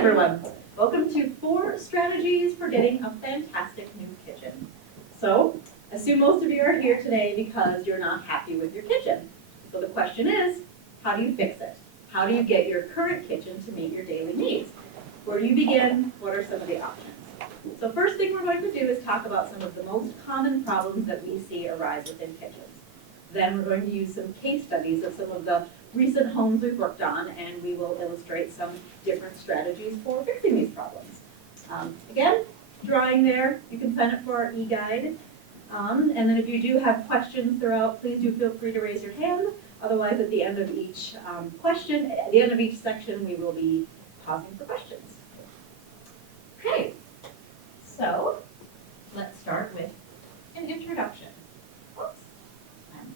everyone. Welcome to 4 strategies for getting a fantastic new kitchen. So, assume most of you are here today because you're not happy with your kitchen. So the question is, how do you fix it? How do you get your current kitchen to meet your daily needs? Where do you begin? What are some of the options? So first thing we're going to do is talk about some of the most common problems that we see arise within kitchens. Then we're going to use some case studies of some of the recent homes we've worked on, and we will illustrate some different strategies for fixing these problems. Again, drawing there, you can sign up for our e-guide. And then if you do have questions throughout, please do feel free to raise your hand. Otherwise, at the end of each at the end of each section, we will be pausing for questions. Okay, so let's start with an introduction. Whoops, I'm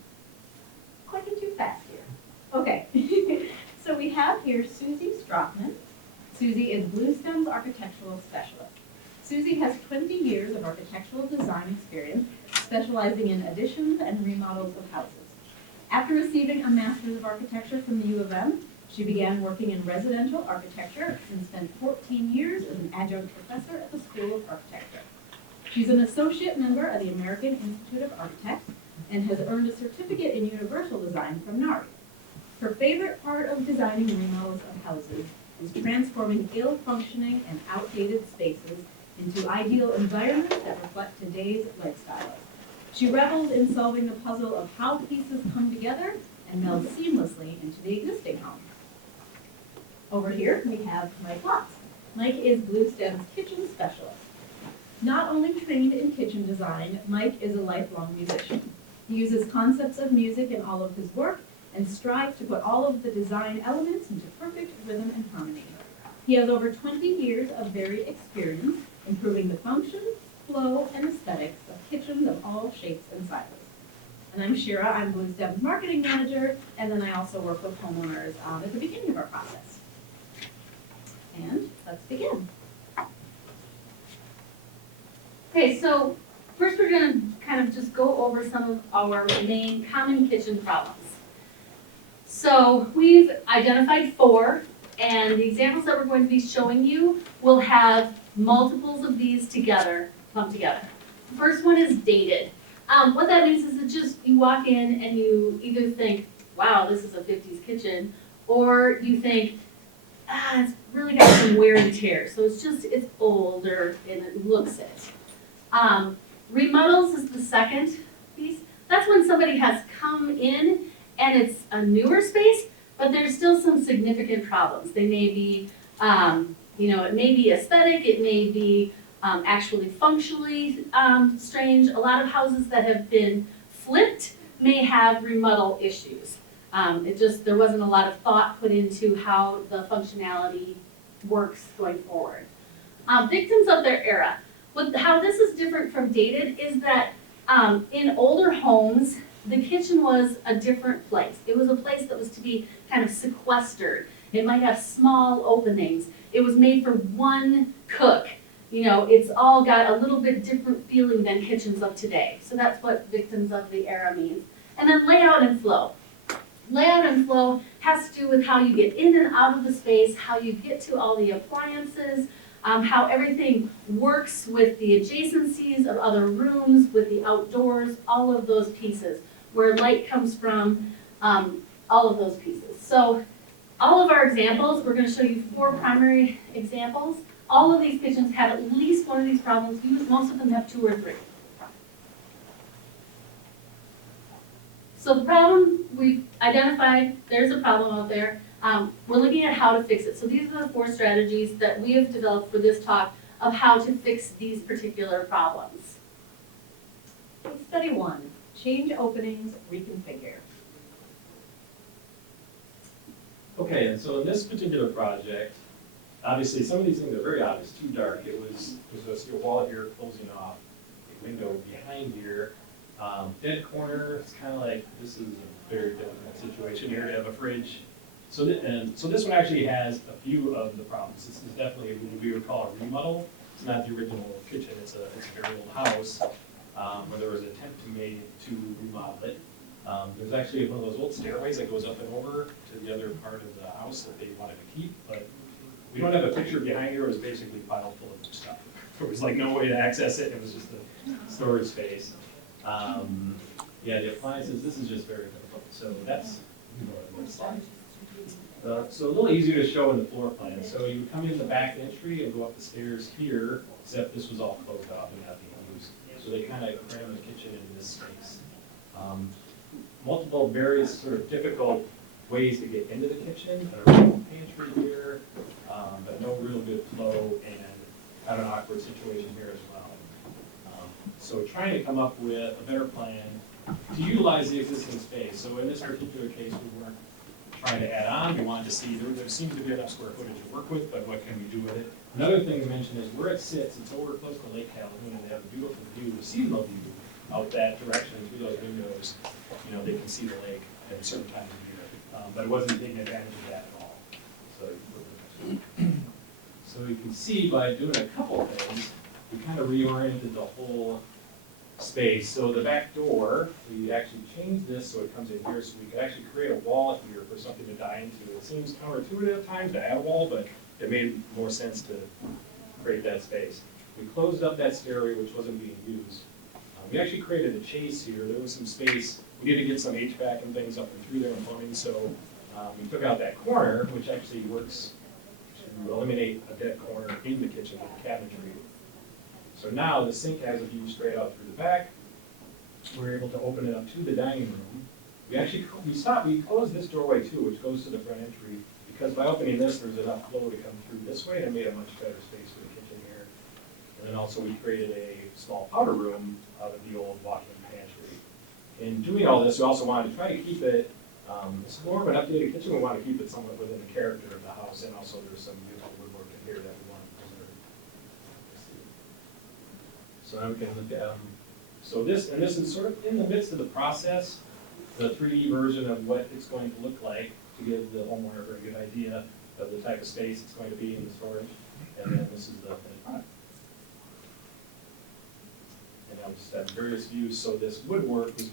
clicking too fast here. Okay, so we have here Susie Stockman. Susie is Bluestem's architectural specialist. Susie has 20 years of architectural design experience, specializing in additions and remodels of houses. After receiving a Master's of Architecture from the U of M, she began working in residential architecture and spent 14 years as an adjunct professor at the School of Architecture. She's an associate member of the American Institute of Architects and has earned a certificate in universal design from NARI. Her favorite part of designing remodels of houses is transforming ill-functioning and outdated spaces into ideal environments that reflect today's lifestyle. She revels in solving the puzzle of how pieces come together and meld seamlessly into the existing home. Over here, we have Mike Watts. Mike is Bluestem's kitchen specialist. Not only trained in kitchen design, Mike is a lifelong musician. He uses concepts of music in all of his work and strives to put all of the design elements into perfect rhythm and harmony. He has over 20 years of varied experience improving the function, flow, and aesthetics of kitchens of all shapes and sizes. And I'm Shira, I'm Bluestem's marketing manager, and then I also work with homeowners at the beginning of our process. And let's begin. Okay, so first we're going to kind of just go over some of our main common kitchen problems. So we've identified 4, and the examples that we're going to be showing you will have multiples of these come together. The first one is dated. What that means is that just you walk in and you either think, wow, this is a 50s kitchen, or you think, it's really got some wear and tear. So it's older and it looks it. Remodels is the second piece. That's when somebody has come in and it's a newer space, but there's still some significant problems. They may be, it may be aesthetic, it may be actually functionally strange. A lot of houses that have been flipped may have remodel issues. There wasn't a lot of thought put into how the functionality works going forward. Victims of their era. How this is different from dated is that in older homes, the kitchen was a different place. It was a place that was to be kind of sequestered. It might have small openings. It was made for one cook. It's all got a little bit different feeling than kitchens of today. So that's what victims of the era means. And then layout and flow. Layout and flow has to do with how you get in and out of the space, how you get to all the appliances, how everything works with the adjacencies of other rooms, with the outdoors, all of those pieces, where light comes from, all of those pieces. So all of our examples, we're going to show you 4 primary examples. All of these kitchens have at least one of these problems. Most of them have 2 or 3. So the problem we've identified, there's a problem out there. We're looking at how to fix it. So these are the 4 strategies that we have developed for this talk of how to fix these particular problems. Study 1, change openings, reconfigure. Okay, and so in this particular project, obviously some of these things are very obvious, too dark. It was just your wall here closing off, a window behind here. Dead corner, it's kind of like this is a very difficult situation here to have a fridge. So this one actually has a few of the problems. This is definitely what we would call a remodel. It's not the original kitchen. It's a very old house where there was an attempt made to remodel it. There's actually one of those old stairways that goes up and over to the other part of the house that they wanted to keep, but We don't have a picture behind here, it was basically piled full of stuff. There was like no way to access it, it was just a storage space. Yeah, the appliances, this is just very difficult, so that's, so a little easier to show in the floor plan. So you would come in the back entry and go up the stairs here, except this was all closed off and not being used. So they kind of cram the kitchen into this space. Multiple various sort of difficult ways to get into the kitchen, a pantry here, but no real good flow, and kind of an awkward situation here as well. So trying to come up with a better plan to utilize the existing space. So in this particular case, we weren't trying to add on, we wanted to see, there seems to be enough square footage to work with, but what can we do with it? Another thing to mention is where it sits, it's over close to Lake Calhoun, and they have a beautiful view, a seasonal view out that direction through those windows. You know, they can see the lake at certain times of year, but it wasn't taking advantage of that at all. So you can see by doing a couple of things, we kind of reoriented the whole space. So the back door, we actually changed this so it comes in here, so we could actually create a wall here for something to die into. It seems counterintuitive at times to add a wall, but it made more sense to create that space. We closed up that stairway, which wasn't being used. We actually created a chase here. There was some space. We needed to get some HVAC and things up and through there and plumbing, so we took out that corner, which actually works to eliminate a dead corner in the kitchen with the cabinetry. So now the sink has a view straight out through the back. We're able to open it up to the dining room. We closed this doorway too, which goes to the front entry, because by opening this, there's enough flow to come through this way, and it made a much better space for the kitchen here. And then also we created a small powder room out of the old walk-in pantry. In doing all this, we also wanted to try to keep it, it's more of an updated kitchen. We want to keep it somewhat within the character of the house, and also there's some beautiful woodwork in here that we want to preserve. So now we can look at, so this is sort of in the midst of the process, the 3D version of what it's going to look like to give the homeowner a very good idea of the type of space it's going to be in the storage. And then this is the finished product. And now we just have various views. So this woodwork was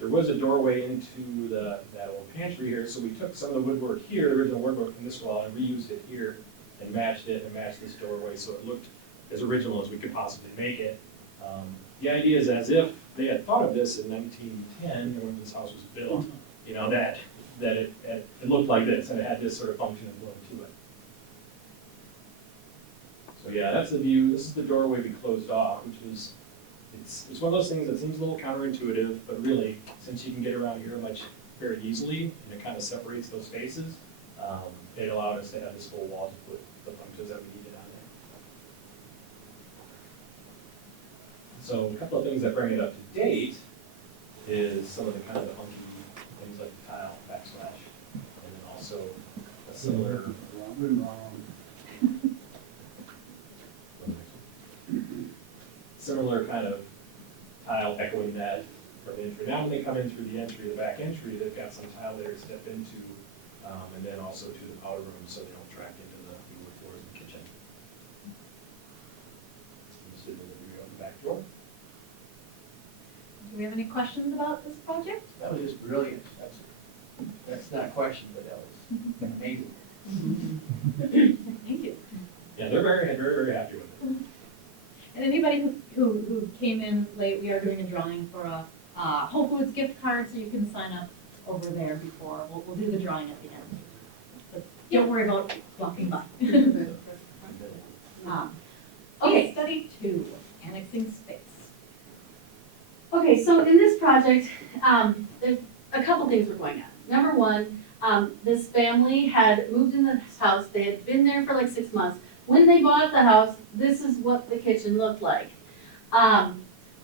there was a doorway into that old pantry here, so we took some of the woodwork here, the original woodwork from this wall, and reused it here and matched this doorway so it looked as original as we could possibly make it. The idea is as if they had thought of this in 1910, when this house was built, you know, that it looked like this, and it had this sort of function of look to it. So yeah, that's the view. This is the doorway we closed off, which is, it's one of those things that seems a little counterintuitive, but really, since you can get around here very easily, and it kind of separates those spaces, it allowed us to have this whole wall to put the functions that we needed on there. So a couple of things that bring it up to date is some of the kind of the funky things like the tile backsplash, and then also a similar kind of tile echoing that from the entry. Now when they come in through the entry, the back entry, they've got some tile there to step into, and then also to the powder room so they don't track into the wood floors in the kitchen. This is the view of the back door. Do we have any questions about this project? That was just brilliant. That's not a question, but that was amazing. Thank you. Yeah, they're very, very, very happy with it. And anybody who came in late, we are doing a drawing for a Whole Foods gift card, so you can sign up over there before. We'll do the drawing at the end. But don't worry about walking by. Okay, study 2, annexing space. Okay, so in this project, there's a couple things were going on. Number one, this family had moved in this house. They had been there for like 6 months. When they bought the house, this is what the kitchen looked like.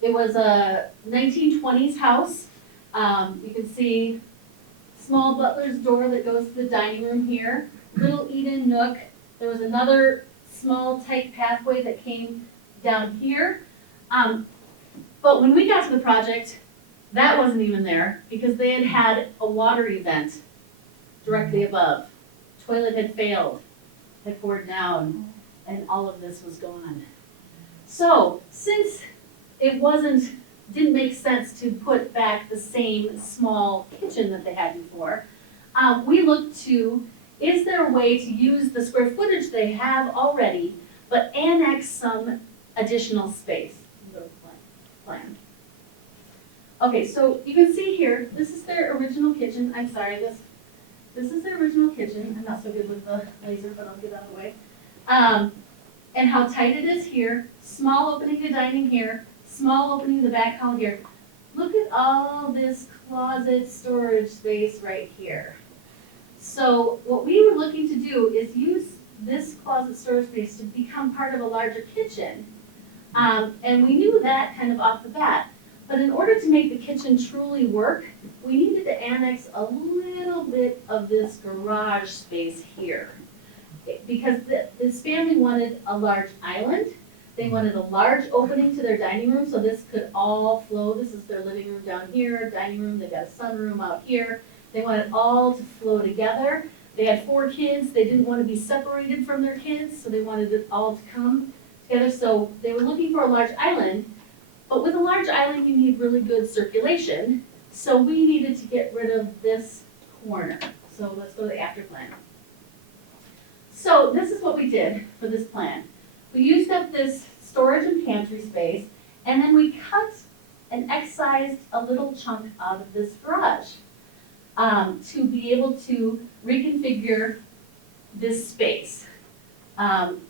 It was a 1920s house. You can see small butler's door that goes to the dining room here, little eat-in nook. There was another small tight pathway that came down here. But when we got to the project, that wasn't even there because they had had a water event directly above. Toilet had failed, had poured down, and all of this was gone. So since it didn't make sense to put back the same small kitchen that they had before, we looked to is there a way to use the square footage they have already, but annex some additional space? Go to plan. Okay, so you can see here, this is their original kitchen. I'm sorry, this is their original kitchen. I'm not so good with the laser, but I'll get out of the way. And how tight it is here, small opening to dining here, small opening to the back hall here. Look at all this closet storage space right here. So what we were looking to do is use this closet storage space to become part of a larger kitchen. And we knew that kind of off the bat. But in order to make the kitchen truly work, we needed to annex a little bit of this garage space here. Because this family wanted a large island. They wanted a large opening to their dining room, so this could all flow. This is their living room down here, dining room, they got a sunroom out here. They wanted all to flow together. They had 4 kids, they didn't want to be separated from their kids, so they wanted it all to come together. So they were looking for a large island, but with a large island, you need really good circulation. So we needed to get rid of this corner. So let's go to the after plan. So this is what we did for this plan. We used up this storage and pantry space, and then we cut and excised a little chunk out of this garage to be able to reconfigure this space.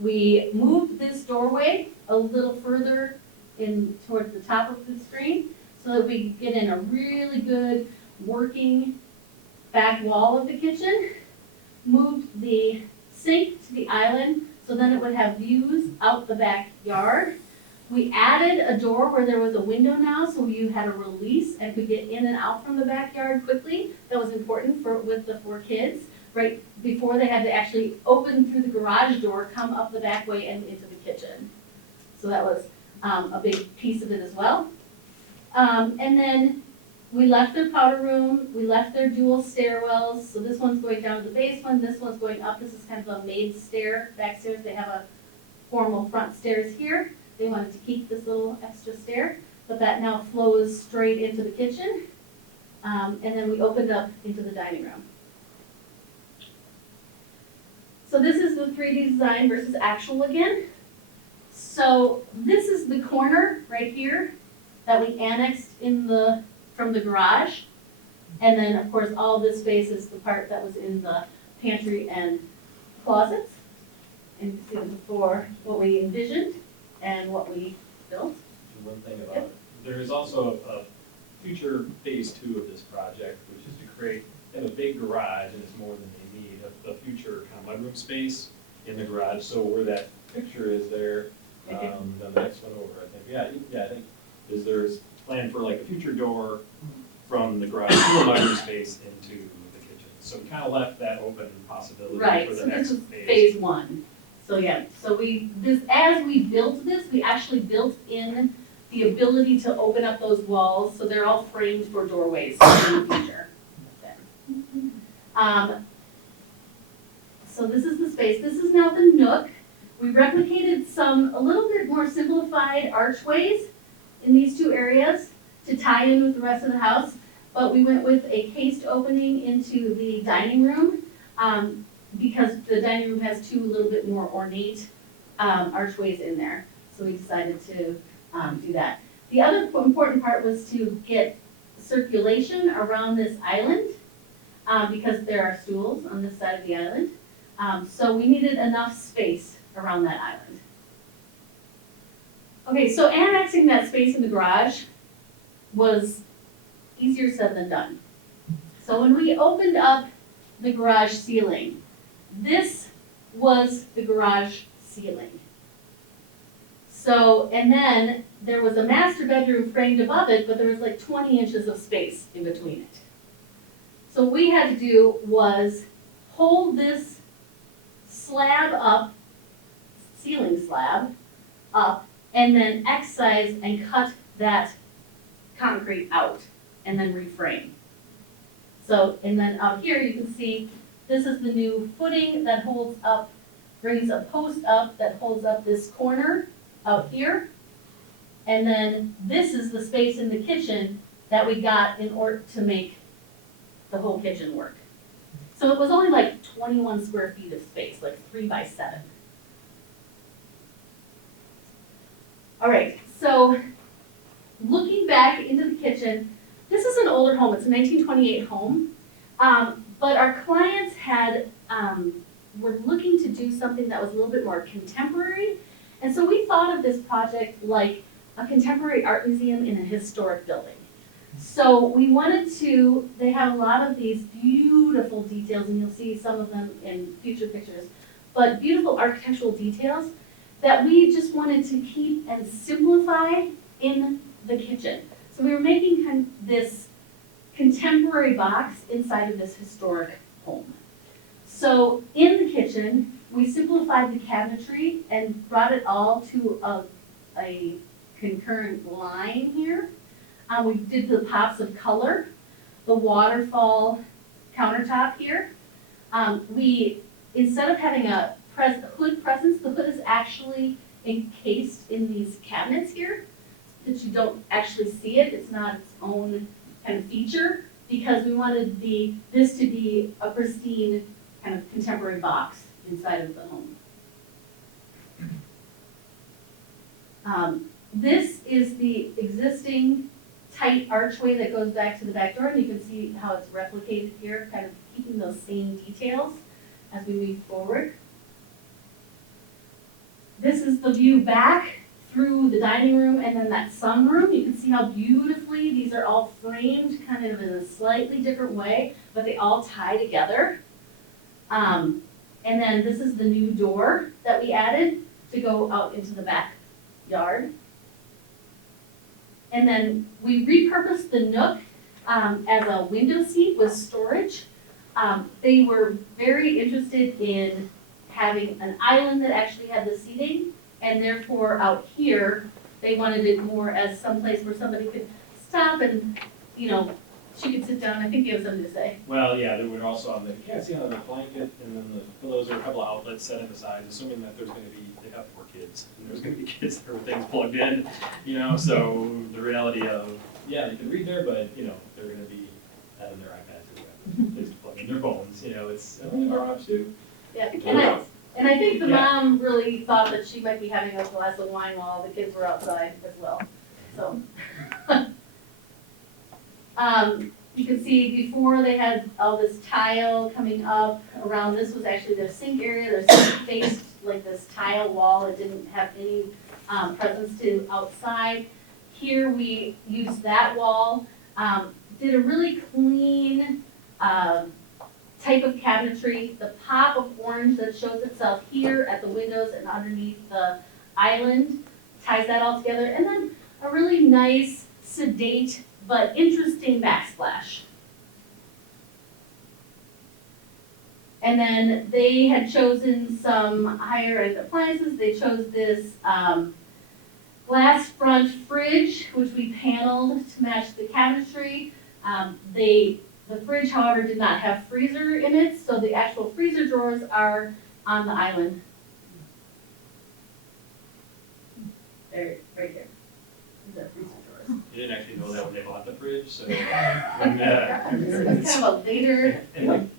We moved this doorway a little further in towards the top of the screen so that we could get in a really good working back wall of the kitchen. Moved the sink to the island so then it would have views out the backyard. We added a door where there was a window now, so you had a release and could get in and out from the backyard quickly. That was important with the 4 kids, right before they had to actually open through the garage door, come up the back way and into the kitchen. So that was a big piece of it as well. And then we left their powder room, we left their dual stairwells. So this one's going down to the basement, this one's going up. This is kind of a maid stair, back stairs. They have a formal front stairs here. They wanted to keep this little extra stair, but that now flows straight into the kitchen. And then we opened up into the dining room. So this is the 3D design versus actual again. So this is the corner right here that we annexed from the garage. And then, of course, all this space is the part that was in the pantry and closets. And you can see before what we envisioned and what we built. One thing about it, there is also a future phase 2 of this project, which is to create a big garage, and it's more than they need, a future kind of mudroom space in the garage. So where that picture is there, the next one over, I think. Yeah, I think there's plan for like a future door from the garage to the mudroom space into the kitchen. So we kind of left that open possibility Right, for the so next this is phase. phase 1. So yeah, so as we built this, we actually built in the ability to open up those walls, so they're all framed for doorways in the future. So this is the space. This is now the nook. We replicated a little bit more simplified archways in these 2 areas to tie in with the rest of the house, but we went with a cased opening into the dining room because the dining room has 2 little bit more ornate archways in there. So we decided to do that. The other important part was to get circulation around this island because there are stools on this side of the island. So we needed enough space around that island. Okay, so annexing that space in the garage was easier said than done. So when we opened up the garage ceiling, this was the garage ceiling. So, and then there was a master bedroom framed above it, but there was like 20 inches of space in between it. So what we had to do was hold this slab up, ceiling slab up, and then excise and cut that concrete out, and then reframe. So, and then out here you can see this is the new footing that holds up, brings a post up that holds up this corner out here. And then this is the space in the kitchen that we got in order to make the whole kitchen work. So it was only like 21 square feet of space, like 3 by 7. All right, so looking back into the kitchen, this is an older home, it's a 1928 home. But our clients were looking to do something that was a little bit more contemporary. And so we thought of this project like a contemporary art museum in a historic building. So we wanted to, they have a lot of these beautiful details, and you'll see some of them in future pictures, but beautiful architectural details that we just wanted to keep and simplify in the kitchen. So we were making kind of this contemporary box inside of this historic home. So in the kitchen, we simplified the cabinetry and brought it all to a concurrent line here. We did the pops of color, the waterfall countertop here. We, instead of having a hood presence, the hood is actually encased in these cabinets here, that you don't actually see it. It's not its own kind of feature, because we wanted this to be a pristine kind of contemporary box inside of the home. This is the existing tight archway that goes back to the back door, and you can see how it's replicated here, kind of keeping those same details as we move forward. This is the view back through the dining room and then that sunroom. You can see how beautifully these are all framed kind of in a slightly different way, but they all tie together. And then this is the new door that we added to go out into the backyard. And then we repurposed the nook as a window seat with storage. They were very interested in having an island that actually had the seating, and therefore out here, they wanted it more as someplace where somebody could stop and, you know, she could sit down. I think you have something to say. Well, yeah, there would also, you can't see on the blanket, and then the pillows are a couple of outlets set in the sides, assuming that there's gonna be, they have 4 kids, and there's gonna be kids that are things plugged in, you know, so the reality of, yeah, they can read there, but, you know, they're gonna be having their iPads or whatever, they plug in their phones, you know, it's, our ops too. Yeah, and I think the mom really thought that she might be having a glass of wine while the kids were outside as well, so. You can see before they had all this tile coming up around, this was actually their sink area. Their sink faced like this tile wall. It didn't have any presence to outside. Here we used that wall, did a really clean type of cabinetry. The pop of orange that shows itself here at the windows and underneath the island ties that all together. And then a really nice, sedate, but interesting backsplash. And then they had chosen some higher end appliances. They chose this glass front fridge, which we paneled to match the cabinetry. The fridge, however, did not have freezer in it, so the actual freezer drawers are on the island. There, right here. These are freezer drawers. You didn't actually know that when they bought the fridge, so. It's kind of a later. And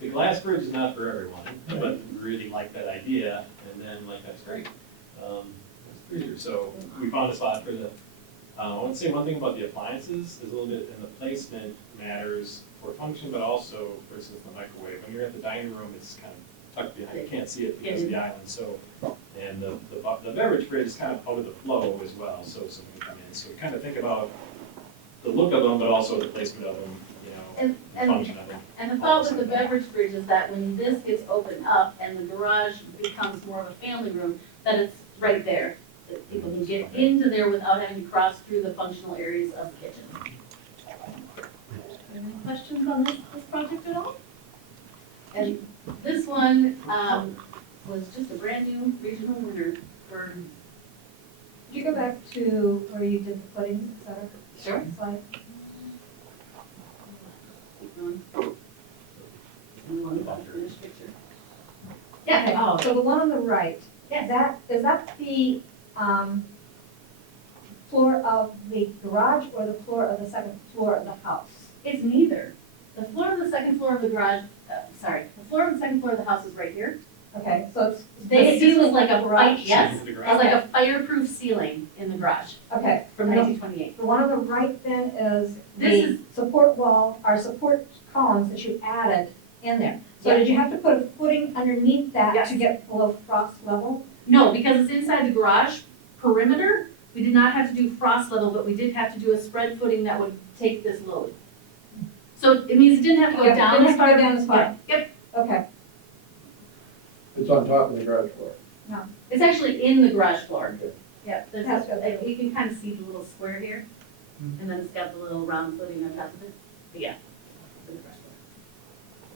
the glass fridge is not for everyone, but really like that idea, and then like, that's great. It's freezer, so we found a spot for the, I want to say one thing about the appliances is a little bit, and the placement matters for function, but also for instance the microwave. When you're at the dining room, it's kind of tucked behind, you can't see it because of the island, so. And the beverage fridge is kind of out of the flow as well, so someone can come in. So we kind of think about the look of them, but also the placement of them, you know, the function of them. And the thought with the beverage fridge is that when this gets opened up and the garage becomes more of a family room, that it's right there. That people can get into there without having to cross through the functional areas of the kitchen. Any questions on this project at all? And this one was just a brand new regional winner for. Could you go back to where you did the footings, et cetera? Sure. Slide. Keep going. Finished picture. Yeah, okay. Oh. So the one on the right, Yes. is that the floor of the garage or the floor of the second floor of the house? It's neither. The floor of the second floor of the garage, the floor of the second floor of the house is right here. Okay, so it's. This is like a garage. yes, Into the it's garage. like a fireproof ceiling in the garage Okay. from I don't- 1928. The one on the right then is This the support wall, or support columns that you added in there. So Yeah. did you have to put a footing underneath that Yes. to get below frost level? No, because it's inside the garage perimeter, we did not have to do frost level, but we did have to do a spread footing that would take this load. So it means it didn't have to go Yeah, down didn't as have to far. go down as far. Yeah, Yep, Okay, It's on top of the garage floor. it's actually in the garage floor. Okay. Yeah, there's, That's good. you can kind of see the little square here, and then it's got the little round footing on top of it. But yeah, it's in the garage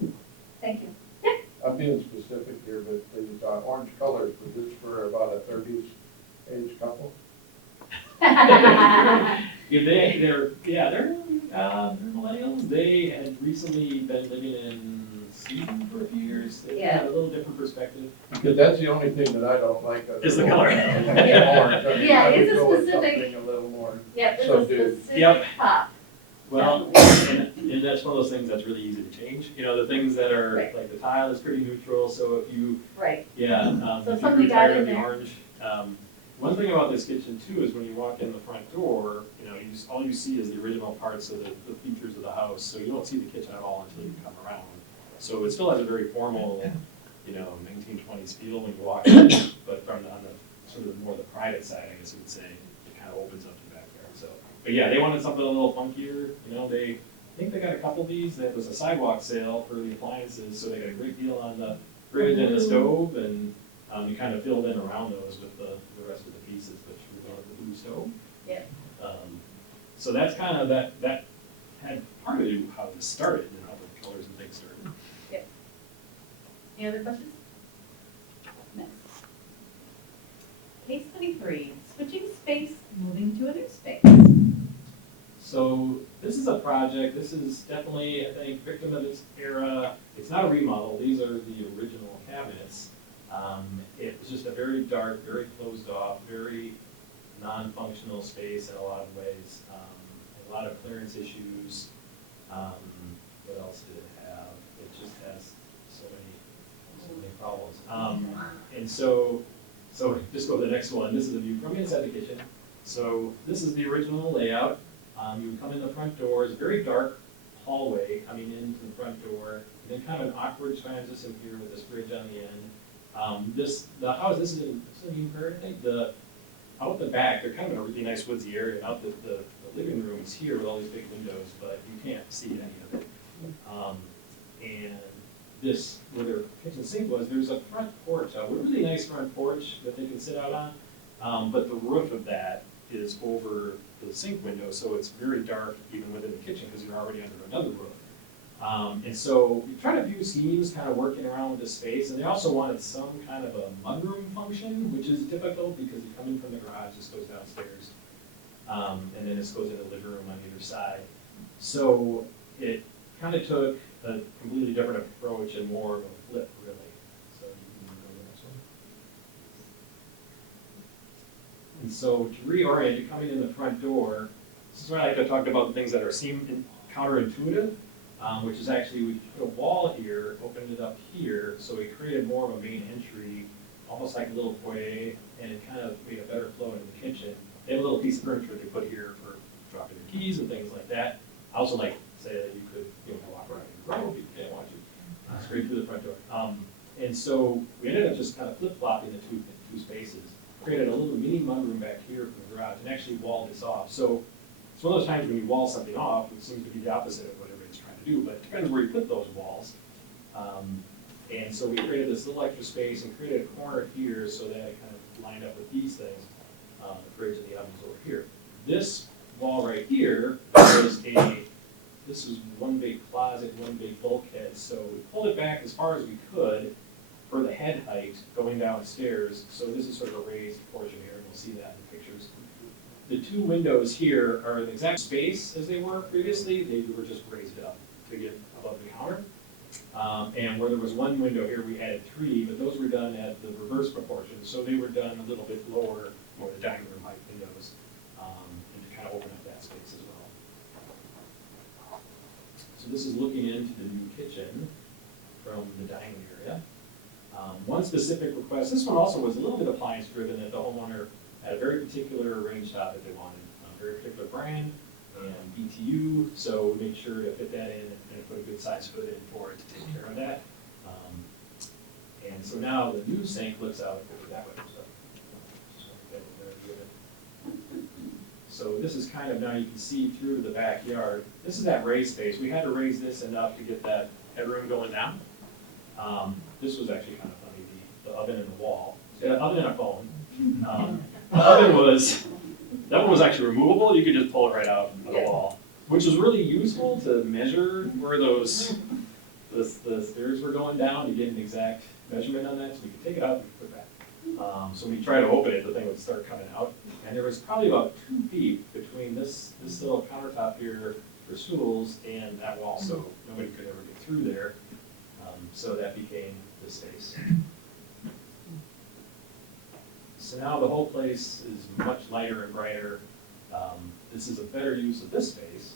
floor. thank you. I'm being specific here, but these orange colors, was this for about a 30s age couple? They're millennials. They had recently been living in Sweden for a few years. They Yeah. had a little different perspective. Because that's the only thing that I don't like. Is the color. Orange. I mean, Yeah, I would it's a go with specific- something a little more. Yep, So it's a dude. specific Yep. pop. Well, and that's one of those things that's really easy to change. You know, the things that are, Right. like the tile is pretty neutral, so if you, Right, if So you somebody grew got tired in of the there. orange. One thing about this kitchen too is when you walk in the front door, you know, all you see is the original parts of the features of the house, so you don't see the kitchen at all until you come around. So it still has a very formal, 1920s feel when you walk in, but on the sort of more the private side, I guess you would say, it kind of opens up to the backyard, so. But yeah, they wanted something a little funkier, I think they got a couple of these, that was a sidewalk sale for the appliances, so they got a great deal on the fridge and the stove, and you kind of filled in around those with the rest of the pieces, which were the blue stove. Yeah. So that's kind of, that had part of how this started, and how the colors and things started. any other questions? Next. Case study 3, switching space, moving to a new space. So this is a project, this is definitely, I think, victim of its era. It's not a remodel, these are the original cabinets. It was just a very dark, very closed off, very non-functional space in a lot of ways. A lot of clearance issues. What else did it have? It just has so many problems. And so just go to the next one. This is a view from inside the kitchen. So this is the original layout. You would come in the front door, it's a very dark hallway coming into the front door, and then kind of an awkward transition here with this bridge on the end. The house, this is in Prairie, I think, out the back, they're kind of in a really nice woodsy area, and out the living room is here with all these big windows, but you can't see any of it. And this, where their kitchen sink was, there's a front porch, a really nice front porch that they can sit out on, but the roof of that is over the sink window, so it's very dark even within the kitchen because you're already under another roof. And so we tried a few schemes kind of working around with this space, and they also wanted some kind of a mudroom function, which is difficult because you come in from the garage, this goes downstairs, and then this goes into the living room on either side. So it kind of took a completely different approach and more of a flip, really. So you can go to the next one. And so to reorient, you're coming in the front door. This is where I like to talk about things that are counterintuitive, which is actually we put a wall here, opened it up here, so we created more of a main entry, almost like a little foyer, and it kind of made a better flow into the kitchen. They have a little piece of furniture they put here for dropping your keys and things like that. I also like to say that you could walk around and grow if you didn't want to, straight through the front door. And so we ended up just kind of flip-flopping the two spaces. Created a little mini mudroom back here from the garage and actually walled this off. So it's one of those times when you wall something off, it seems to be the opposite of what everybody's trying to do, but it depends where you put those walls. And so we created this little extra space and created a corner here so that it kind of lined up with these things, the fridge and the ovens over here. This wall right here this was one big closet, one big bulkhead, so we pulled it back as far as we could for the head height going downstairs. So this is sort of a raised portion here, and we'll see that in the pictures. The two windows here are the exact space as they were previously. They were just raised up to get above the counter. And where there was one window here, we added three, but those were done at the reverse proportion. So they were done a little bit lower, more the dining room height windows, and to kind of open up that space as well. So So this is looking into the new kitchen from the dining area. One specific request, this one also was a little bit appliance driven, that the homeowner had a very particular range top that they wanted, a very particular brand and BTU, so we made sure to fit that in and put a good size hood in for it to take care of that. And so now the new sink looks out over that way, so this is kind of, now you can see through the backyard. This is that raised space. We had to raise this enough to get that headroom going down. This was actually kind of funny, the oven and the wall, oven and a phone. The oven was, that one was actually removable. You could just pull it right out of the wall, which was really useful to measure where those, the stairs were going down to get an exact measurement on that, so we could take it out and put it back. So when you try to open it, the thing would start coming out. And there was probably about 2 feet between this little countertop here for stools and that wall, so nobody could ever get through there. So that became the space. So now the whole place is much lighter and brighter. This is a better use of this space.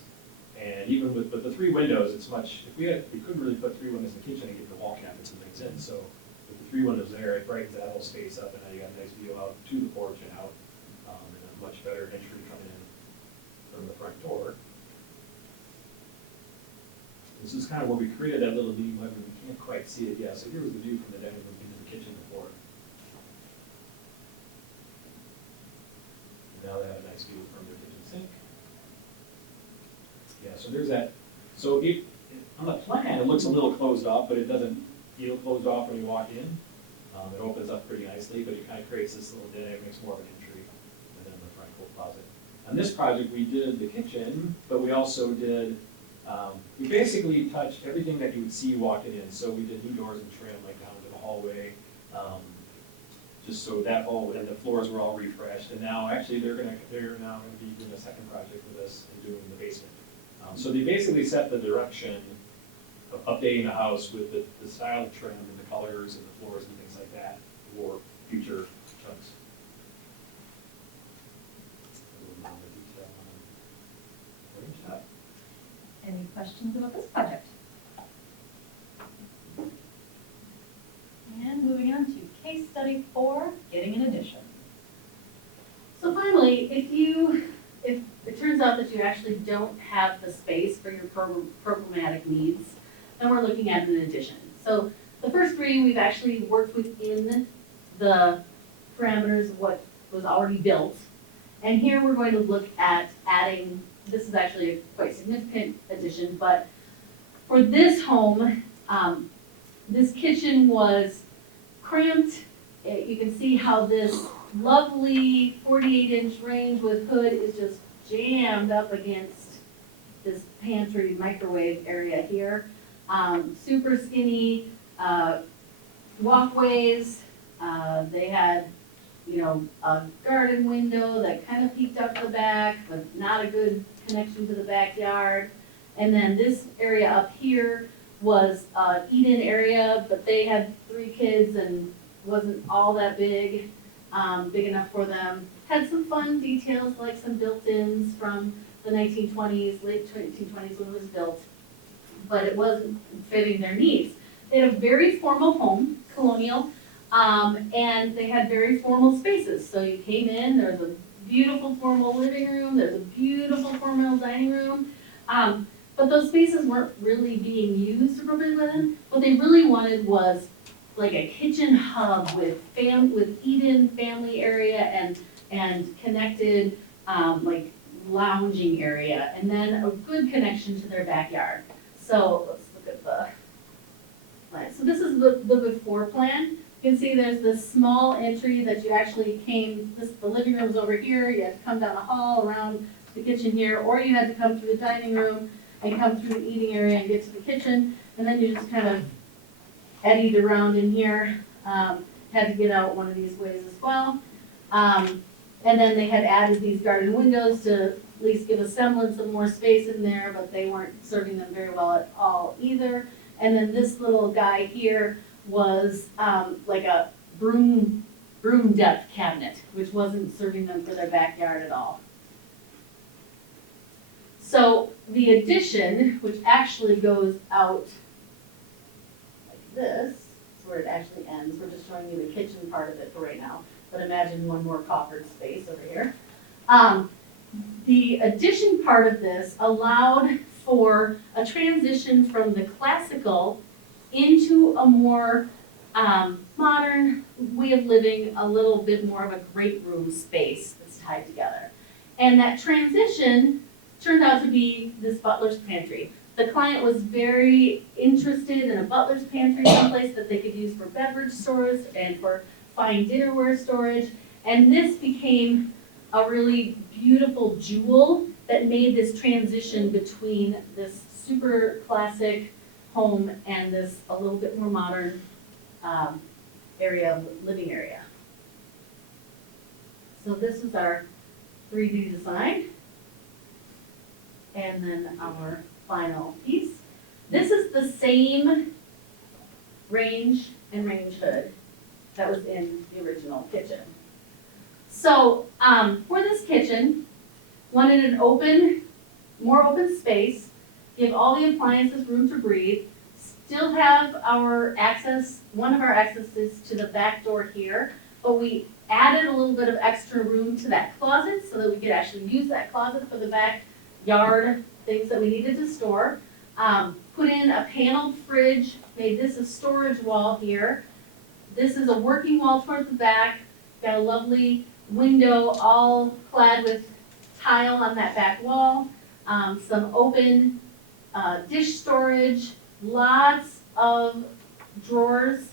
And even with the 3 windows, it's much, we couldn't really put 3 windows in the kitchen and get the wall cabinets and things in. So with the 3 windows there, it brightens that whole space up, and now you got a nice view out to the porch and out, and a much better entry coming in from the front door. This is kind of where we created that little meeting room. We can't quite see it yet. So here was the view from the dining room into the kitchen before. Now they have a nice view from their kitchen sink. Yeah, so there's that. So on the plan, it looks a little closed off, but it doesn't feel closed off when you walk in. It opens up pretty nicely, but it kind of creates this little den. It makes more of an entry, and then the front coat closet. On this project, we did the kitchen, but we also did, we basically touched everything that you would see walking in. So we did new doors and trim, like down to the hallway, just so that whole, and the floors were all refreshed. And now, actually, they're now gonna be doing a second project with us and doing the basement. So they basically set the direction of updating the house with the style of trim and the colors and the floors and things like that for future chunks. A little more detail on range top. Any questions about this project? And moving on to case study 4, getting an addition. So finally, if it turns out that you actually don't have the space for your programmatic needs, then we're looking at an addition. So the first 3, we've actually worked within the parameters of what was already built. And here we're going to look at adding, this is actually a quite significant addition, but for this home, this kitchen was cramped. You can see how this lovely 48-inch range with hood is just jammed up against this pantry microwave area here. Super skinny walkways. They had, a garden window that kind of peeked out the back, but not a good connection to the backyard. And then this area up here was an eat-in area, but they had 3 kids and wasn't all that big enough for them. Had some fun details, like some built-ins from the 1920s, late 1920s when it was built, but it wasn't fitting their needs. They had a very formal home, colonial, and they had very formal spaces. So you came in, there was a beautiful formal living room, there's a beautiful formal dining room, but those spaces weren't really being used appropriately by them. What they really wanted was like a kitchen hub with eat-in family area and connected like lounging area, and then a good connection to their backyard. So let's look at the plan. So this is the before plan. You can see there's this small entry that you actually the living room was over here. You had to come down a hall around the kitchen here, or you had to come through the dining room and come through the eating area and get to the kitchen, and then you just kind of eddied around in here. Had to get out one of these ways as well. And then they had added these garden windows to at least give a semblance of more space in there, but they weren't serving them very well at all either. And then this little guy here was like a broom depth cabinet, which wasn't serving them for their backyard at all. So the addition, which actually goes out like this, is where it actually ends. We're just showing you the kitchen part of it for right now. But imagine one more coffered space over here. The addition part of this allowed for a transition from the classical into a more modern way of living, a little bit more of a great room space that's tied together. And that transition turned out to be this butler's pantry. The client was very interested in a butler's pantry, someplace that they could use for beverage storage and for fine dinnerware storage. And this became a really beautiful jewel that made this transition between this super classic home and this a little bit more modern living area. So this is our 3D design. And then our final piece. This is the same range and range hood that was in the original kitchen. So for this kitchen, wanted an open, more open space, give all the appliances room to breathe, still have our access, one of our accesses to the back door here, but we added a little bit of extra room to that closet so that we could actually use that closet for the backyard things that we needed to store. Put in a paneled fridge, made this a storage wall here. This is a working wall towards the back, got a lovely window all clad with tile on that back wall, some open dish storage, lots of drawers,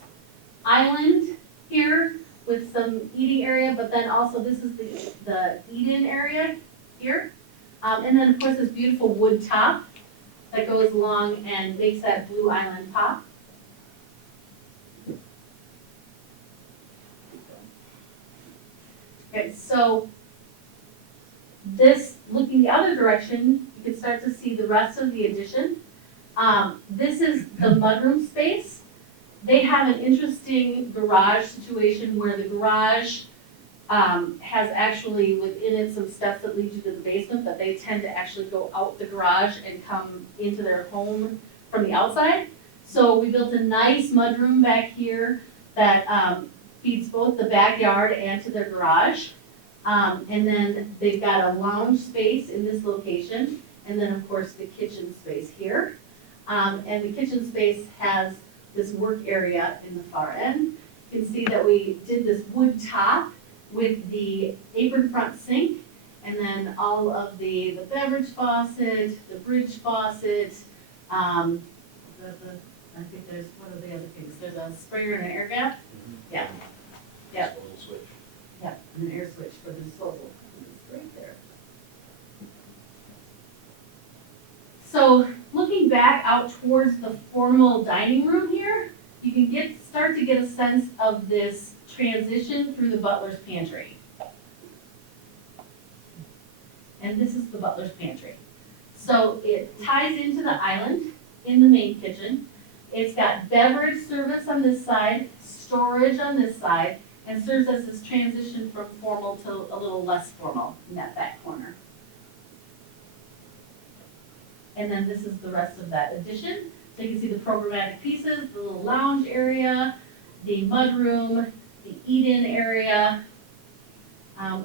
island here with some eating area, but then also this is the eat-in area here. And then of course this beautiful wood top that goes along and makes that blue island pop. Okay, so this, looking the other direction, you can start to see the rest of the addition. This is the mudroom space. They have an interesting garage situation where the garage has actually within it some steps that lead you to the basement, but they tend to actually go out the garage and come into their home from the outside. So we built a nice mudroom back here that feeds both the backyard and to their garage. And then they've got a lounge space in this location, and then of course the kitchen space here. And the kitchen space has this work area in the far end. You can see that we did this wood top with the apron front sink, and then all of the beverage faucet, the bridge faucet, I think there's, what are the other things? There's a sprayer and an air gap. Yeah. Yeah. Just a little switch. Yeah, and an air switch for the disposal. It's right there. So looking back out towards the formal dining room here, you can start to get a sense of this transition through the butler's pantry. And this is the butler's pantry. So it ties into the island in the main kitchen. It's got beverage service on this side, storage on this side, and serves as this transition from formal to a little less formal in that back corner. And then this is the rest of that addition. So you can see the programmatic pieces, the little lounge area, the mudroom, the eat-in area.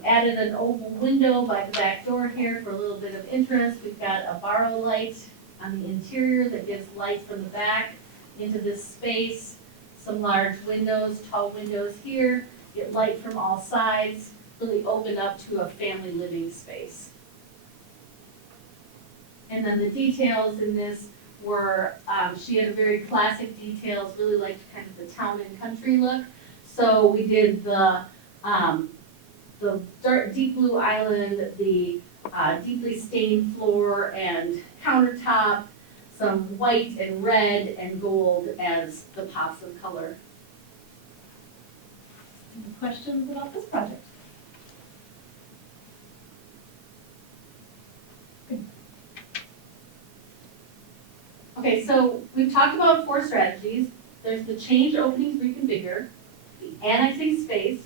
Added an oval window by the back door here for a little bit of interest. We've got a borrow light on the interior that gives light from the back into this space. Some large windows, tall windows here, get light from all sides, really open up to a family living space. And then the details in this were, she had a very classic details, really liked kind of the town and country look. So we did the dark, deep blue island, the deeply stained floor and countertop, some white and red and gold as the pops of color. Any questions about this project? Okay, so we've talked about 4 strategies. There's the change openings reconfigure, the annexing space,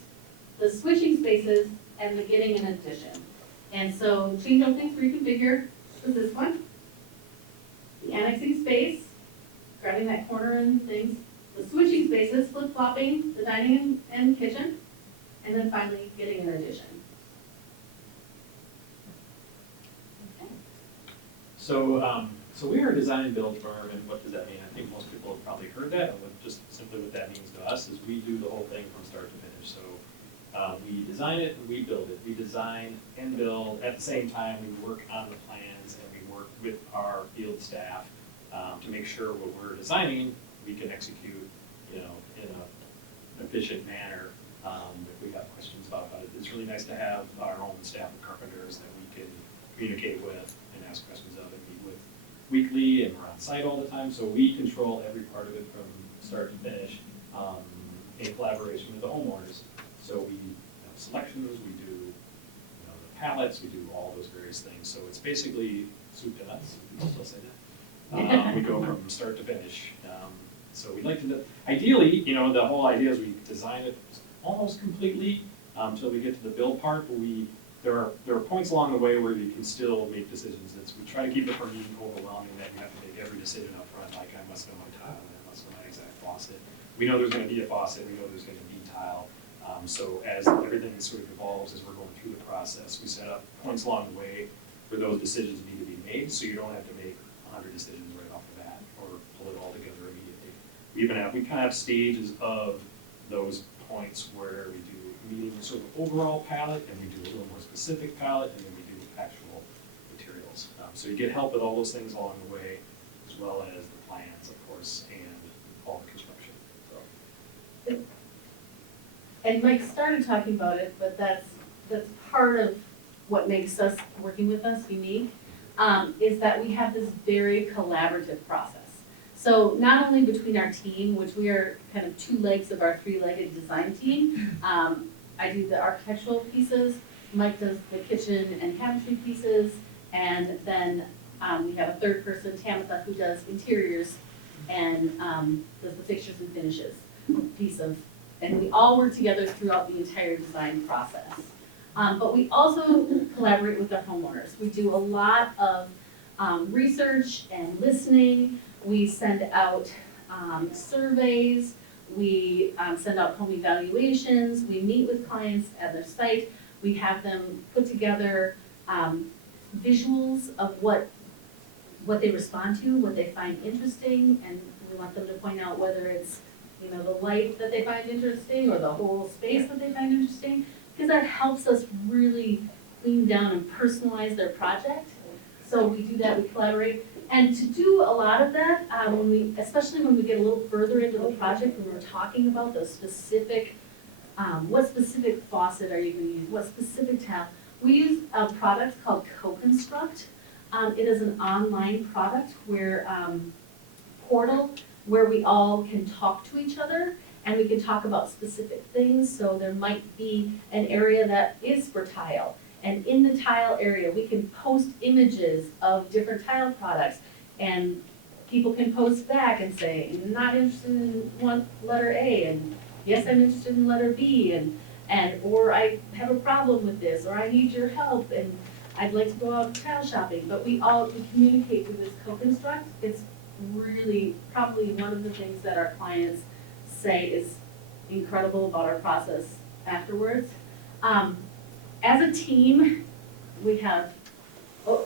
the switching spaces, and the getting an addition. And so change openings reconfigure, was this one. The annexing space, grabbing that corner and things, the switching spaces, flip-flopping, the dining and kitchen, and then finally getting an addition. Okay. So we are a design build firm, and what does that mean? I think most people have probably heard that, and just simply what that means to us is we do the whole thing from start to finish. So we design it and we build it. We design and build at the same time. We work on the plans and we work with our field staff to make sure what we're designing we can execute, in an efficient manner. If we have questions about it, it's really nice to have our own staff of carpenters that we can communicate with and ask questions of and meet with weekly, and we're on site all the time, so we control every part of it from start to finish in collaboration with the homeowners. So we have selections, we do the pallets, we do all those various things. So it's basically soup to nuts, if you still say that. We go from start to finish. So we'd like to, ideally, the whole idea is we design it almost completely until we get to the build part, but there are points along the way where you can still make decisions. We try to keep it from being overwhelming that you have to make every decision up front, like I must know my tile, and I must know my exact faucet. We know there's gonna be a faucet, we know there's gonna be tile. So as everything sort of evolves, as we're going through the process, we set up points along the way where those decisions need to be made, so you don't have to make 100 decisions right off the bat or pull it all together immediately. We kind of have stages of those points where we do meeting sort of overall palette, and we do a little more specific palette, and then we do actual materials. So you get help with all those things along the way, as well as the plans, of course, and all the construction. So. And Mike started talking about it, but that's part of what makes us, working with us, unique, is that we have this very collaborative process. So not only between our team, which we are kind of two legs of our three-legged design team, I do the architectural pieces, Mike does the kitchen and cabinetry pieces, and then we have a third person, Tamitha, who does interiors and does the fixtures and finishes piece of, and we all work together throughout the entire design process. But we also collaborate with our homeowners. We do a lot of research and listening. We send out surveys. We send out home evaluations. We meet with clients at their site. We have them put together visuals of what they respond to, what they find interesting, and we want them to point out whether it's the light that they find interesting or the whole space that they find interesting, because that helps us really clean down and personalize their project. So we do that, we collaborate. And to do a lot of that, especially when we get a little further into the project, when we're talking about those specific, what specific faucet are you going to use, what specific tile, we use a product called Co-Construct. It is an online product portal where we all can talk to each other and we can talk about specific things. So there might be an area that is for tile. And in the tile area, we can post images of different tile products, and people can post back and say, I'm not interested in letter A, and yes, I'm interested in letter B, or I have a problem with this, or I need your help, and I'd like to go out tile shopping. But we communicate through this Co-Construct. It's really probably one of the things that our clients say is incredible about our process afterwards. As a team, we have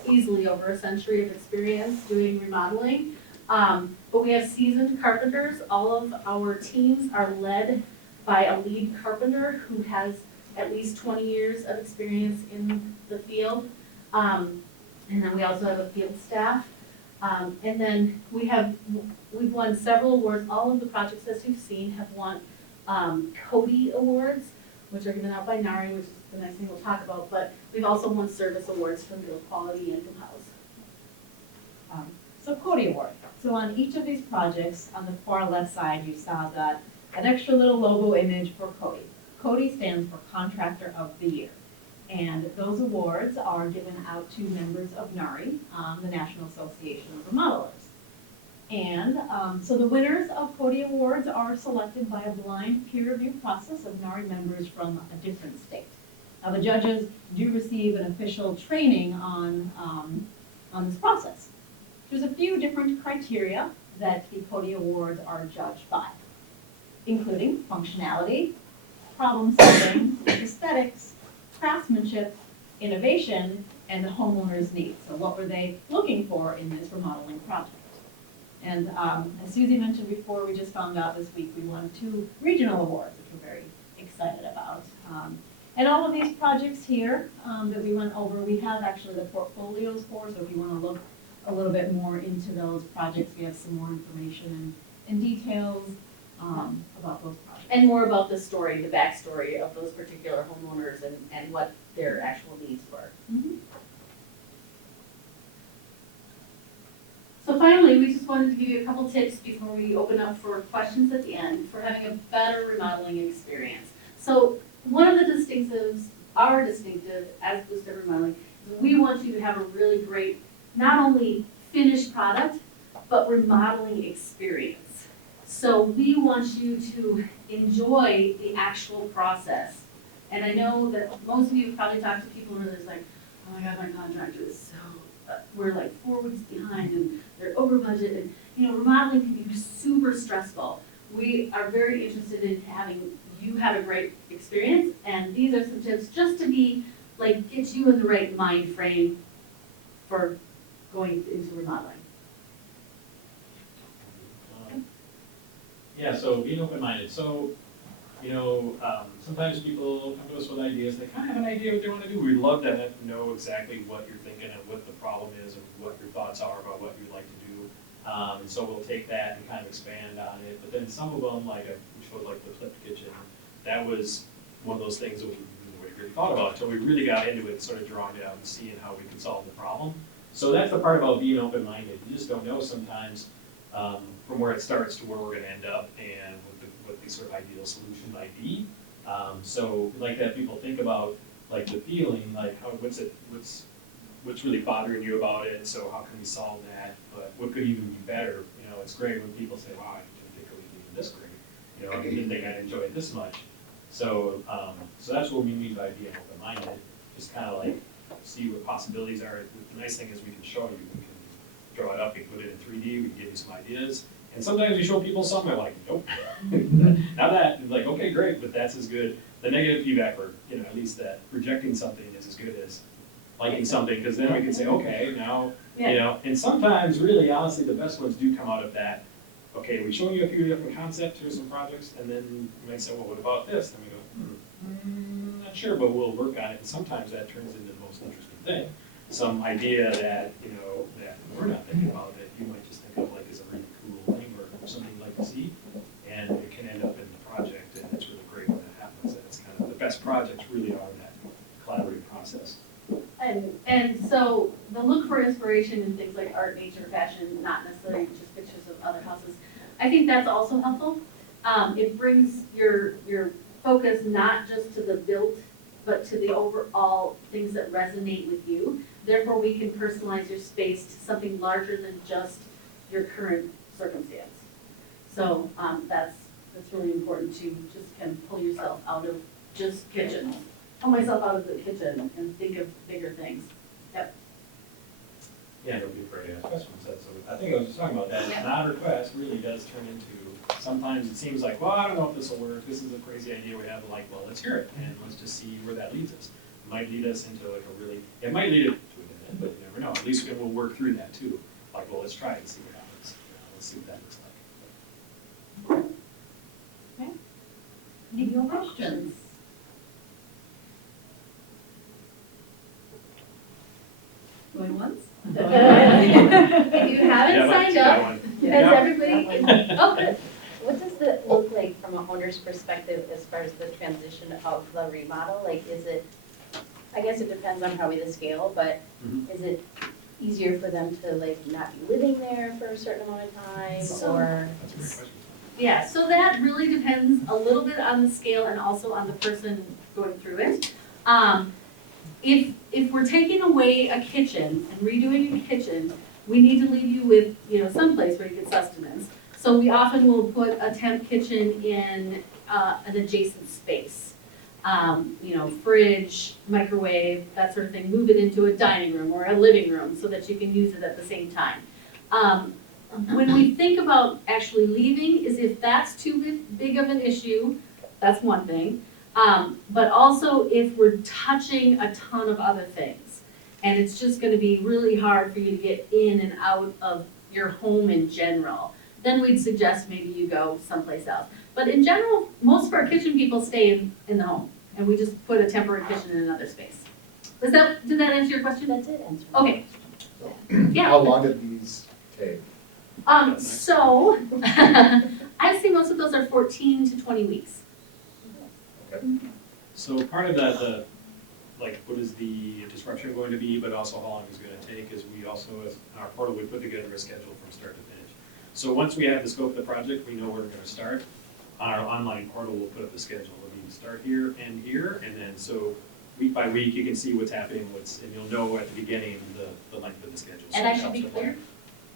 easily over a century of experience doing remodeling, but we have seasoned carpenters. All of our teams are led by a lead carpenter who has at least 20 years of experience in the field. And then we also have a field staff. And then we've won several awards. All of the projects, as you've seen, have won Cody Awards, which are given out by NARI, which is the next thing we'll talk about, but we've also won service awards from Build Quality and From House. So Cody Award. So on each of these projects, on the far left side, you saw that an extra little logo image for Cody. Cody stands for Contractor of the Year. And those awards are given out to members of NARI, the National Association of Remodelers. And so the winners of Cody Awards are selected by a blind peer review process of NARI members from a different state. Now the judges do receive an official training on on this process. There's a few different criteria that the CODI Awards are judged by, including functionality, problem solving, aesthetics, craftsmanship, innovation, and the homeowner's needs. So what were they looking for in this remodeling project? And as Susie mentioned before, we just found out this week we won 2 regional awards, which we're very excited about. And all of these projects here that we went over, we have actually the portfolios for, so if you want to look a little bit more into those projects, we have some more information and details about those projects. And more about the story, the backstory of those particular homeowners and what their actual needs were. Mhm. So finally, we just wanted to give you a couple tips before we open up for questions at the end for having a better remodeling experience. So one of the distinctives, our distinctive as Booster Remodeling, is we want you to have a really great, not only finished product, but remodeling experience. So we want you to enjoy the actual process. And I know that most of you have probably talked to people who are just like, oh my God, my contractor is so, we're like 4 weeks behind and they're over budget. And, you know, remodeling can be super stressful. We are very interested in having you have a great experience. And these are some tips just to be, like, get you in the right mind frame for going into remodeling. Yeah, so being open-minded. So, you know, sometimes people come to us with ideas. They kind of have an idea what they want to do. We'd love to know exactly what you're thinking and what the problem is and what your thoughts are about what you'd like to do. And so we'll take that and kind of expand on it. But then some of them, like we showed like the flipped kitchen, that was one of those things that we really thought about until we really got into it and started drawing it out and seeing how we could solve the problem. So that's the part about being open-minded. You just don't know sometimes from where it starts to where we're going to end up and what the sort of ideal solution might be. So we'd like to have people think about like the feeling, like what's really bothering you about it. So how can we solve that? But what could even be better? You know, it's great when people say, "Wow, I didn't think it was even this great." You know, I didn't think I'd enjoy it this much. So so that's what we mean by being open-minded. Just kind of like see what possibilities are. The nice thing is we can show you. We can draw it up, we put it in 3D, we can give you some ideas. And sometimes we show people something, they're like, nope. Now that, and like, okay, great, but that's as good. The negative feedback, or you know, at least that rejecting something is as good as liking something, because then we can say, okay, now, you know. And sometimes, really, honestly, the best ones do come out of that. Okay, we show you a few different concepts, here's some projects, and then you might say, well, what about this? And we go, not sure, but we'll work on it. And sometimes that turns into the most interesting thing. Some idea that, you know, that we're not thinking about that you might just think of like as a really cool thing or something you'd like to see, and it can end up in the project, and it's really great when that happens. And it's kind of the best projects really are that collaborative process. And so the look for inspiration in things like art, nature, fashion, not necessarily just pictures of other houses. I think that's also helpful. It brings your focus not just to the build, but to the overall things that resonate with you. Therefore, we can personalize your space to something larger than just your current circumstance. So that's really important to just kind of pull yourself out of just kitchens. Pull myself out of the kitchen and think of bigger things. Yep. Yeah, don't be afraid to ask questions. So I think I was just talking about that. An odd request really does turn into, sometimes it seems like, well, I don't know if this will work. This is a crazy idea we have. Like, well, let's hear it and let's just see where that leads us. It might lead us into like a really, it might lead it to an end, but you never know. At least we'll work through that too. Like, well, let's try it and see what happens. You know, let's see what that looks like. Okay. Any more questions? Going once? If you haven't signed up, has Yeah. everybody, oh, good. What does it look like from a owner's perspective as far as the transition of the remodel? Like, is it, I guess it depends on probably the scale, but Mhm. is it easier for them to like not be living there for a certain amount of time, So- or? That's a great question. Yeah, so that really depends a little bit on the scale and also on the person going through it. If we're taking away a kitchen and redoing a kitchen, we need to leave you with, you know, someplace where you get sustenance. So we often will put a temp kitchen in an adjacent space. fridge, microwave, that sort of thing, move it into a dining room or a living room so that you can use it at the same time. When we think about actually leaving, is if that's too big of an issue, that's one thing. But also if we're touching a ton of other things, and it's just gonna be really hard for you to get in and out of your home in general, then we'd suggest maybe you go someplace else. But in general, most of our kitchen people stay in the home, and we just put a temporary kitchen in another space. Did that answer your question? That did answer. my Okay. question. Yeah. How long did these take? So, I'd say most of those are 14 to 20 weeks. Okay. So part of that, what is the disruption going to be, but also how long is it gonna take, is we also, as our portal, we put together a schedule from start to finish. So once we have the scope of the project, we know where we're gonna start. On our online portal, we'll put up the schedule. We'll need to start here, and then so week by week, you can see what's happening, and you'll know at the beginning the length of the schedule. And So I it should helps be with clear,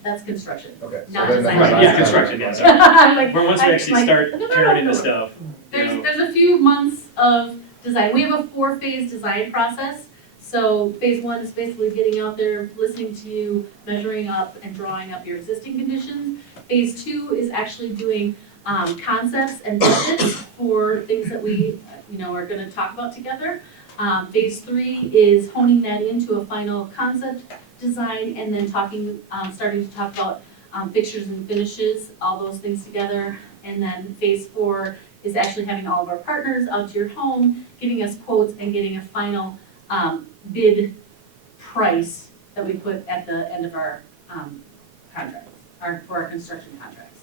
that's construction. Okay. so Not then the design. Right, yeah, construction, yeah, sorry. I'm like, But once we actually start no, tearing into no. stuff, you know, There's a few months of design. We have a 4-phase design process. So phase 1 is basically getting out there, listening to you, measuring up and drawing up your existing conditions. Phase 2 is actually doing concepts and budgets for things that we, are gonna talk about together. Phase 3 is honing that into a final concept design and then starting to talk about fixtures and finishes, all those things together. And then phase 4 is actually having all of our partners out to your home, giving us quotes and getting a final bid price that we put at the end of our contracts, for our construction contracts.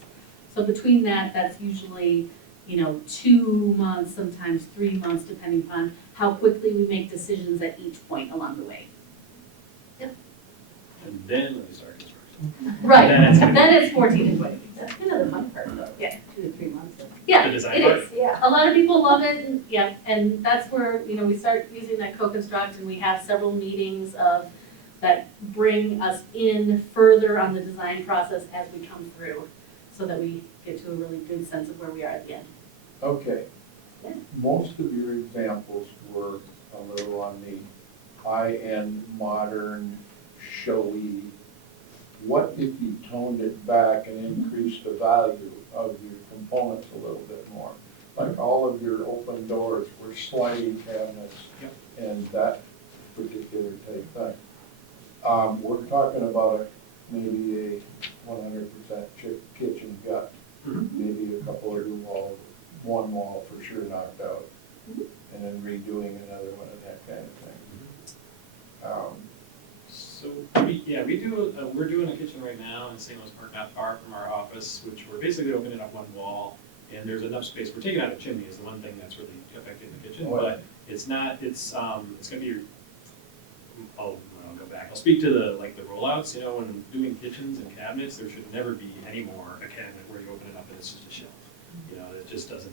So between that, that's usually, 2 months, sometimes 3 months, depending upon how quickly we make decisions at each point along the way. and then when we start construction. Right, Then it's gonna be- then it's 14 to 20 weeks. That's kind of the fun part though. Yeah. 2 to 3 months. Yeah, The it design part? is. Yeah. A lot of people love it, and yeah, and that's where, we start using that co-construct, and we have several meetings that bring us in further on the design process as we come through, so that we get to a really good sense of where we are at the end. Okay. Yeah. Most of your examples were a little on the high-end, modern, showy. What if you toned it back and increased the value of your components a little bit more? Like all of your open doors were sliding cabinets Yep. and that particular type thing. We're talking about maybe a 100% kitchen gut, Mhm. maybe a couple of new walls, one wall for sure knocked out, Mhm. and then redoing another one and that kind of thing. So, we're doing a kitchen right now in St. Louis Park, not far from our office, which we're basically opening up one wall, and there's enough space. We're taking out a chimney is the one thing that's really affecting the kitchen, Oh, yeah. but it's not, it's gonna be, I'll go back. I'll speak to the rollouts, when doing kitchens and cabinets, there should never be any more a cabinet where you open it up and it's just a shelf. It just doesn't,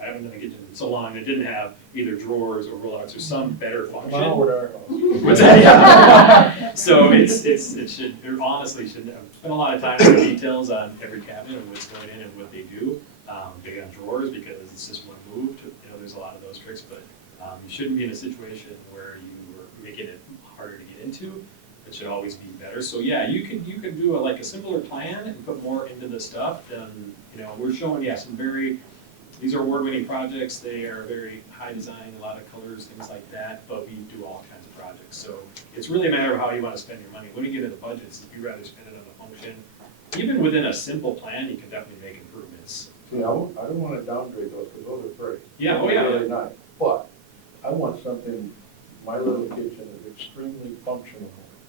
I haven't done a kitchen in so long, it didn't have either drawers or rollouts or some better function. Well, with our house. What's that? Yeah. So it honestly shouldn't have spent a lot of time on the details on every cabinet and what's going in and what they do. Big on drawers because it's just one move. There's a lot of those tricks, but you shouldn't be in a situation where you are making it harder to get into. It should always be better. So yeah, you could do a simpler plan and put more into the stuff. Then we're showing these are award-winning projects. They are very high design, a lot of colors, things like that, but we do all kinds of projects. So it's really a matter of how you want to spend your money. When you get into budgets, if you'd rather spend it on a function, even within a simple plan, you can definitely make improvements. See, I don't want to downgrade those, because those are pretty. Yeah, oh They're yeah. really nice, but I want something, my little kitchen is extremely functional.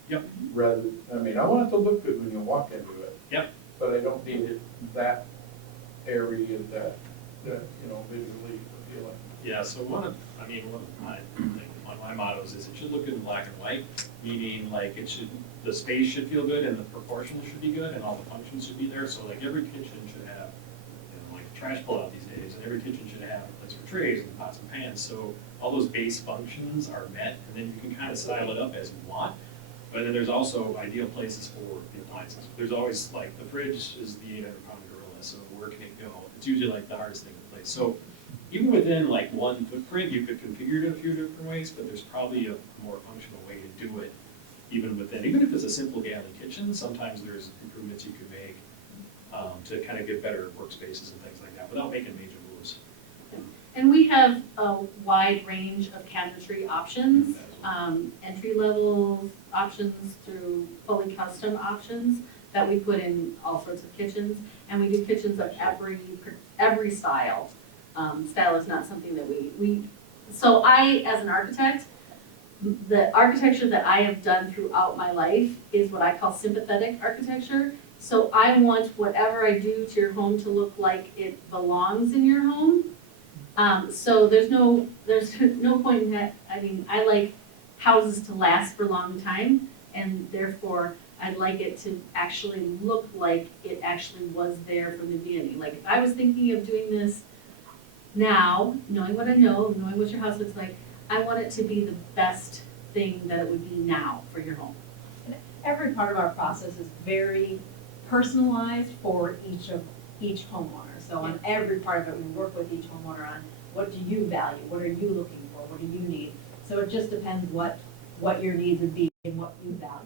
Yep. I want it to look good when you walk into it. Yep. But I don't need it that airy and that, visually appealing. Yeah, so one of my mottos is it should look good in black and white, meaning the space should feel good and the proportions should be good and all the functions should be there. So every kitchen should have, trash pull-out these days, and every kitchen should have a place for trays and pots and pans. So all those base functions are met, and then you can kind of style it up as you want. But then there's also ideal places for the appliances. There's always the fridge is the 800-pound gorilla, so where can it go? It's usually the hardest thing to place. So even within like one footprint, you could configure it a few different ways, but there's probably a more functional way to do it. Even if it's a simple galley kitchen, sometimes there's improvements you could make to kind of get better workspaces and things like that without making major moves. And we have a wide range of cabinetry options, entry-level options through fully custom options that we put in all sorts of kitchens. And we do kitchens of every style. Style is not something that so I, as an architect, the architecture that I have done throughout my life is what I call sympathetic architecture. So I want whatever I do to your home to look like it belongs in your home. So there's no point in that. I mean, I like houses to last for a long time, and therefore I'd like it to actually look like it actually was there from the beginning. Like if I was thinking of doing this now, knowing what I know, knowing what your house looks like, I want it to be the best thing that it would be now for your home. Every part of our process is very personalized for each homeowner. So on every part of it, we work with each homeowner on what do you value, what are you looking for, what do you need. So it just depends what your needs would be and what you value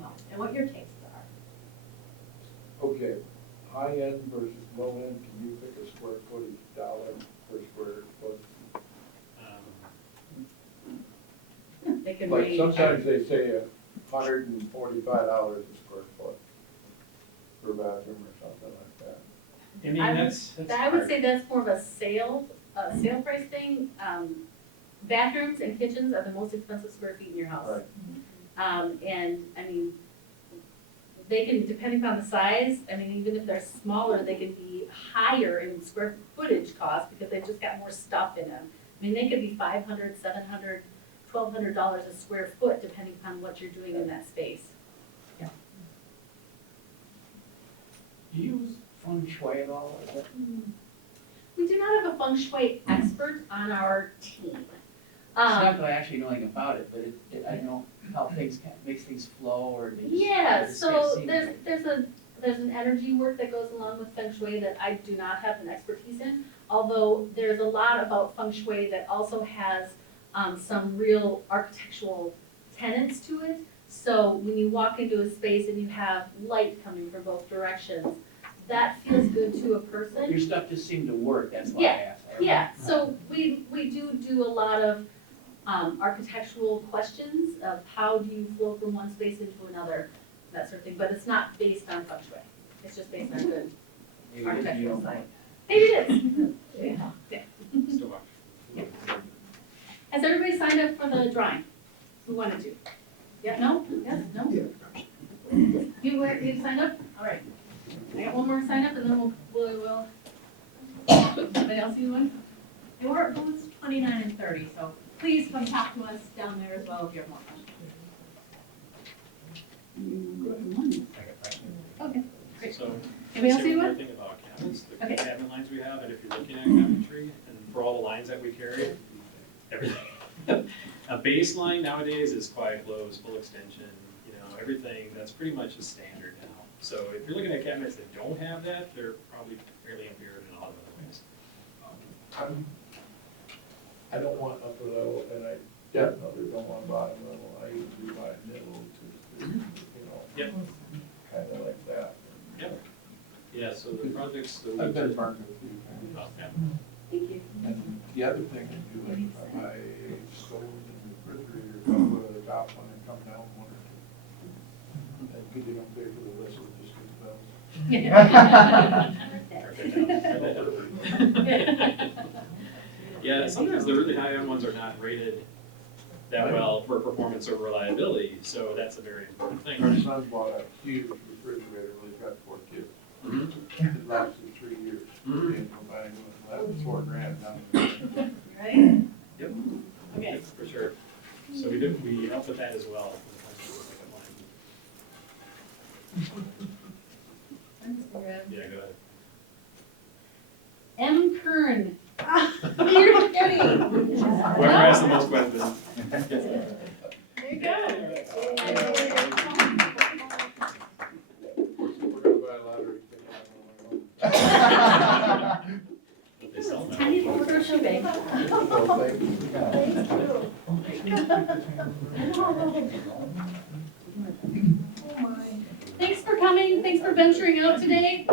most and what your tastes are. Okay, high end versus low end, can you pick a square footage dollar per square foot? They can Like range. sometimes they say $145 a square foot per bathroom or something like that. I mean, that's I would hard. say that's more of a sale price thing. Bathrooms and kitchens are the most expensive square feet in your house. Right. And I mean, they can, depending on the size, I mean, even if they're smaller, they can be higher in square footage cost because they've just got more stuff in them. I mean, they could be $500, $700, $1,200 a square foot, depending on what you're doing in that space. Do you use feng shui at all? Is that- We do not have a feng shui expert on our team. It's not that I actually know anything about it, but I know how things makes things flow or they just. Yeah, it just so seems there's like- there's an energy work that goes along with feng shui that I do not have an expertise in. Although there's a lot about feng shui that also has some real architectural tenets to it. So when you walk into a space and you have light coming from both directions, that feels good to a person. Your stuff just seemed to work, that's why I asked. Yeah, so we do a lot of architectural questions of how do you flow from one space into another, that sort of thing, but it's not based on feng shui. It's just based on good Maybe you architectural don't side. know. Maybe it is. Yeah. Still watch. Has everybody signed up for the drawing? Who wanted to? Yeah, no? Yes, no? You signed up? All right. I got one more sign up and then we'll. Anybody else need one? And we're at booths 29 and 30, so please come talk to us down there as well if you have more questions. Okay, great. So, Anybody else say need one one? more thing about cabinets, the Okay. cabinet lines we have, and if you're looking at cabinetry, and for all the lines that we carry, everything. A baseline nowadays is quiet close, full extension, you know, everything, that's pretty much a standard now. So if you're looking at cabinets that don't have that, they're probably fairly inferior in a lot of other ways. I don't want upper level, and I definitely don't want bottom level. I usually buy middle to, you know, Yep. kind of like that. Yep. Yeah, so the projects that we. I've been burnt with you. Oh, yeah. Thank you. And the other thing I do, like, if I buy stoves and refrigerators, I'll go to the top one and come down one or two. And good, you don't pay for the list, just get the bells. Yeah, sometimes the really high-end ones are not rated that well for performance or reliability, so that's a very important Our thing. son bought a huge refrigerator, well, he's got 4 kids. Mhm. It lasted 3 years. Mhm. And combined with that, $4,000 down. Right? Yep. Okay. Yep, for sure. So we help with that as well. when it comes to pickup line. Yeah, go ahead. M. Kern. You're kidding. Whoever has the most questions. There you go. We're gonna buy a lottery ticket. They sell now. Tiny little grocery bag. Oh, my. Thanks for coming, thanks for venturing out today.